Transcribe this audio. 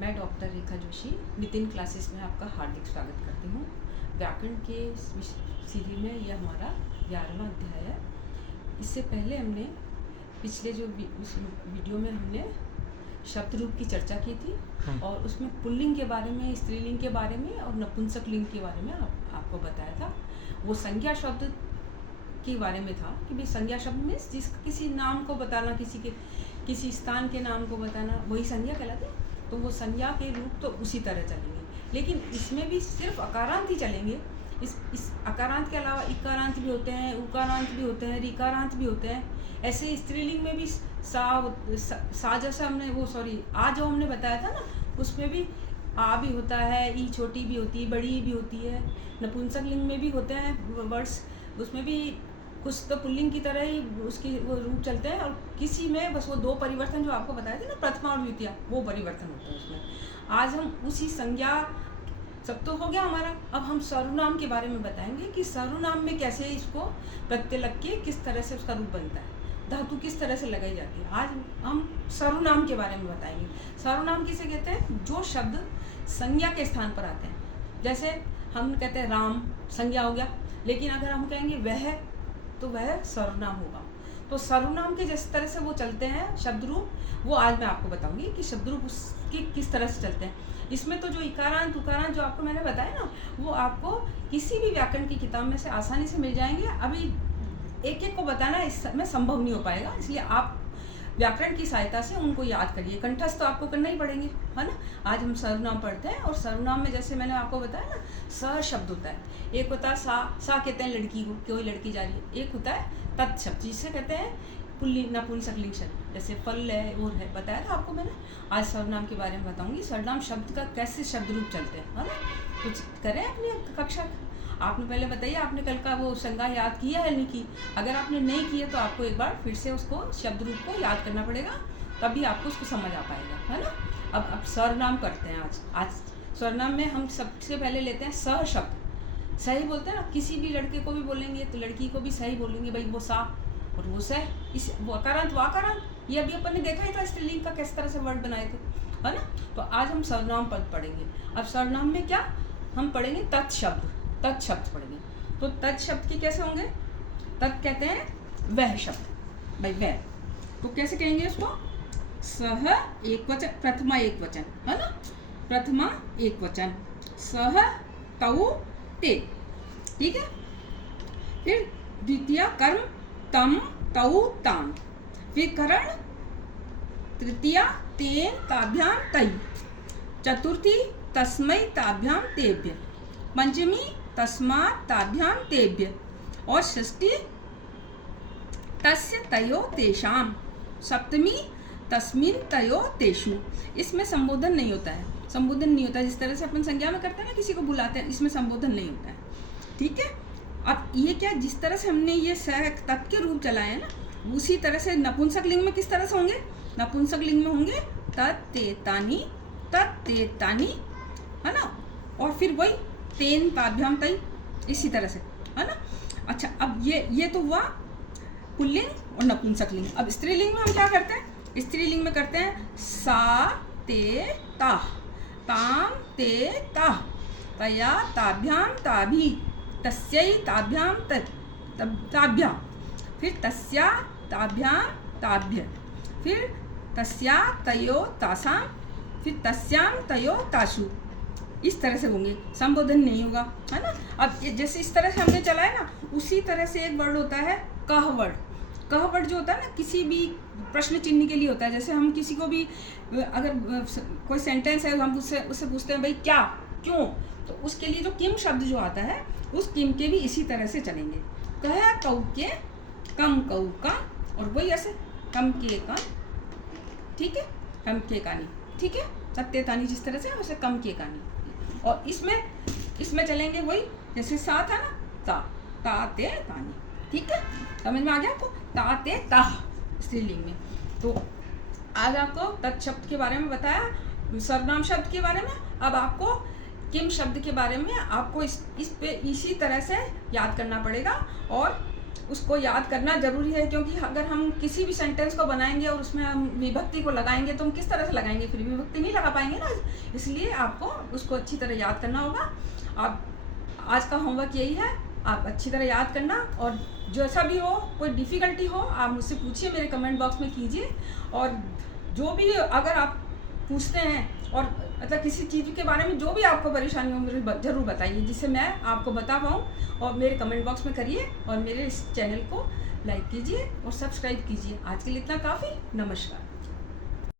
मैं डॉक्टर रेखा जोशी नितिन क्लासेस में आपका हार्दिक स्वागत करती हूँ। व्याकरण के सीरीज में यह हमारा 11वां अध्याय है। इससे पहले हमने पिछले जो वीडियो में हमने शब्द रूप की चर्चा की थी और उसमें पुल्लिंग के बारे में, स्त्रीलिंग के बारे में और नपुंसक लिंग के बारे में आपको बताया था। वो संज्ञा शब्द के बारे में था कि भाई संज्ञा शब्द में किसी नाम को बताना, किसी स्थान के नाम को बताना, वही संज्ञा कहलाती है। तो वो संज्ञा के रूप तो उसी तरह चलेंगे, लेकिन इसमें भी सिर्फ अकारांत ही चलेंगे। इस अकारांत के अलावा इकारांत भी होते हैं, उकारांत भी होते हैं, ऋकारांत भी होते हैं। ऐसे स्त्रीलिंग में भी सा जैसा आ जो हमने बताया था ना, उसमें भी आ भी होता है, ई छोटी भी होती है, बड़ी भी होती है। नपुंसक लिंग में भी होते हैं वर्ड्स, उसमें भी कुछ तो पुल्लिंग की तरह ही उसकी वो रूप चलते हैं और किसी में बस वो दो परिवर्तन जो आपको बताए थे ना, प्रथमा और द्वितीया, वो परिवर्तन होता है उसमें। आज हम उसी संज्ञा सब तो हो गया हमारा। अब हम सर्वनाम के बारे में बताएंगे कि सर्वनाम में कैसे इसको प्रत्यय लग के किस तरह से उसका रूप बनता है, धातु किस तरह से लगाई जाती है। आज हम सर्वनाम के बारे में बताएंगे। सर्वनाम किसे कहते हैं? जो शब्द संज्ञा के स्थान पर आते हैं। जैसे हम कहते हैं राम, संज्ञा हो गया, लेकिन अगर हम कहेंगे वह, तो वह सर्वनाम होगा। तो सर्वनाम के जिस तरह से वो चलते हैं शब्द रूप, वो आज मैं आपको बताऊंगी कि शब्द रूप उसके किस तरह से चलते हैं। इसमें तो जो इकारांत उकारांत जो आपको मैंने बताया ना, वो आपको किसी भी व्याकरण की किताब में से आसानी से मिल जाएंगे। अभी एक एक को बताना इसमें संभव नहीं हो पाएगा, इसलिए आप व्याकरण की सहायता से उनको याद करिए। कंठस्थ तो आपको करना ही पड़ेंगे, है ना। आज हम सर्वनाम पढ़ते हैं और सर्वनाम में जैसे मैंने आपको बताया ना, स शब्द होता है। एक होता है सा कहते हैं लड़की को, कोई लड़की जा रही है। एक होता है तत् शब्द, जिसे कहते हैं पुल्लिंग नपुंसक लिंग शब्द, जैसे फल है और है, बताया था आपको मैंने। आज सर्वनाम के बारे में बताऊंगी, सर्वनाम शब्द का कैसे शब्द रूप चलते हैं, है ना। कुछ करें अपनी कक्षा। आपने पहले बताइए, आपने कल का वो संज्ञा याद किया है नहीं की? अगर आपने नहीं किया तो आपको एक बार फिर से उसको शब्द रूप को याद करना पड़ेगा, तभी आपको उसको समझ आ पाएगा, है ना। अब सर्वनाम करते हैं आज सर्वनाम में हम सबसे पहले लेते हैं स शब्द। सही बोलते हैं ना, किसी भी लड़के को भी बोलेंगे तो लड़की को भी सही बोलेंगे, भाई वो सा और वो सह। इस वो अकारांत वाकारांत, ये अभी अपन ने देखा ही था स्त्रीलिंग का किस तरह से वर्ड बनाए थे, है ना। तो आज हम सर्वनाम पद पढ़ेंगे। अब सर्वनाम में क्या हम पढ़ेंगे? तत् शब्द पढ़ेंगे। तो तत् शब्द के कैसे होंगे? तत् कहते हैं वह शब्द, भाई वह। तो कैसे कहेंगे उसको? सह एक वचन, प्रथमा एक वचन, है ना। प्रथमा एक वचन, सह तौ ते, ठीक है। फिर द्वितीय कर्म तम तौ ताम, फिर करण तृतीया तेन ताभ्याम तई, चतुर्थी तस्मै ताभ्याम तेभ्य, पंचमी तस्मात् ताभ्याम तेभ्य और षष्ठी तस्य तयो तेषाम, सप्तमी तस्मिन तयो तेषु। इसमें संबोधन नहीं होता है, जिस तरह से अपन संज्ञा में करते हैं ना, किसी को बुलाते हैं, इसमें संबोधन नहीं होता है, ठीक है। अब ये क्या, जिस तरह से हमने ये तत् के रूप चलाए हैं ना, उसी तरह से नपुंसक लिंग में किस तरह से होंगे? नपुंसक लिंग में होंगे तत् ते तानि, है ना। और फिर वही तेन ताभ्याम तई, इसी तरह से, है ना। अच्छा, अब ये तो हुआ पुल्लिंग और नपुंसक लिंग। अब स्त्रीलिंग में हम क्या करते हैं? स्त्रीलिंग में करते हैं सा ते ताह, ताम ते ताह, तया ताभ्याम ताभी, तस्यै ताभ्याम ताभ्याम, फिर तस्या ताभ्याम ताभ्य, फिर तस्या तयो तासाम, फिर तस्याम तयो तासु। इस तरह से होंगे, संबोधन नहीं होगा, है ना। अब जैसे इस तरह से हमने चलाया ना, उसी तरह से एक वर्ड होता है कह वर्ड। कह वर्ड जो होता है ना, किसी भी प्रश्न चिन्ह के लिए होता है। जैसे हम किसी को भी अगर कोई सेंटेंस है, हम उससे पूछते हैं भाई क्या, क्यों, तो उसके लिए जो किम शब्द जो आता है, उस किम के भी इसी तरह से चलेंगे। कह कौ के, कम कौ का, और वही ऐसे कम के का, ठीक है, कम के कानी, ठीक है, सत्य तानी, जिस तरह से वैसे कम के कानी। और इसमें चलेंगे वही, जैसे सा था ना, ता ते तानी, ठीक है, समझ में आ गया आपको? ता ते ताह स्त्रीलिंग में। तो आज आपको तत् शब्द के बारे में बताया, सर्वनाम शब्द के बारे में। अब आपको किम शब्द के बारे में आपको इसी तरह से याद करना पड़ेगा और उसको याद करना ज़रूरी है, क्योंकि अगर हम किसी भी सेंटेंस को बनाएंगे और उसमें हम विभक्ति को लगाएंगे तो हम किस तरह से लगाएंगे, फिर विभक्ति नहीं लगा पाएंगे ना। इसलिए आपको उसको अच्छी तरह याद करना होगा। आप आज का होमवर्क यही है, आप अच्छी तरह याद करना, और जैसा भी हो, कोई डिफ़िकल्टी हो आप मुझसे पूछिए, मेरे कमेंट बॉक्स में कीजिए। और जो भी अगर आप पूछते हैं और मतलब किसी चीज़ के बारे में जो भी आपको परेशानी हो मुझे ज़रूर बताइए, जिससे मैं आपको बता पाऊँ। और मेरे कमेंट बॉक्स में करिए और मेरे इस चैनल को लाइक कीजिए और सब्सक्राइब कीजिए। आज के लिए इतना काफ़ी। नमस्कार।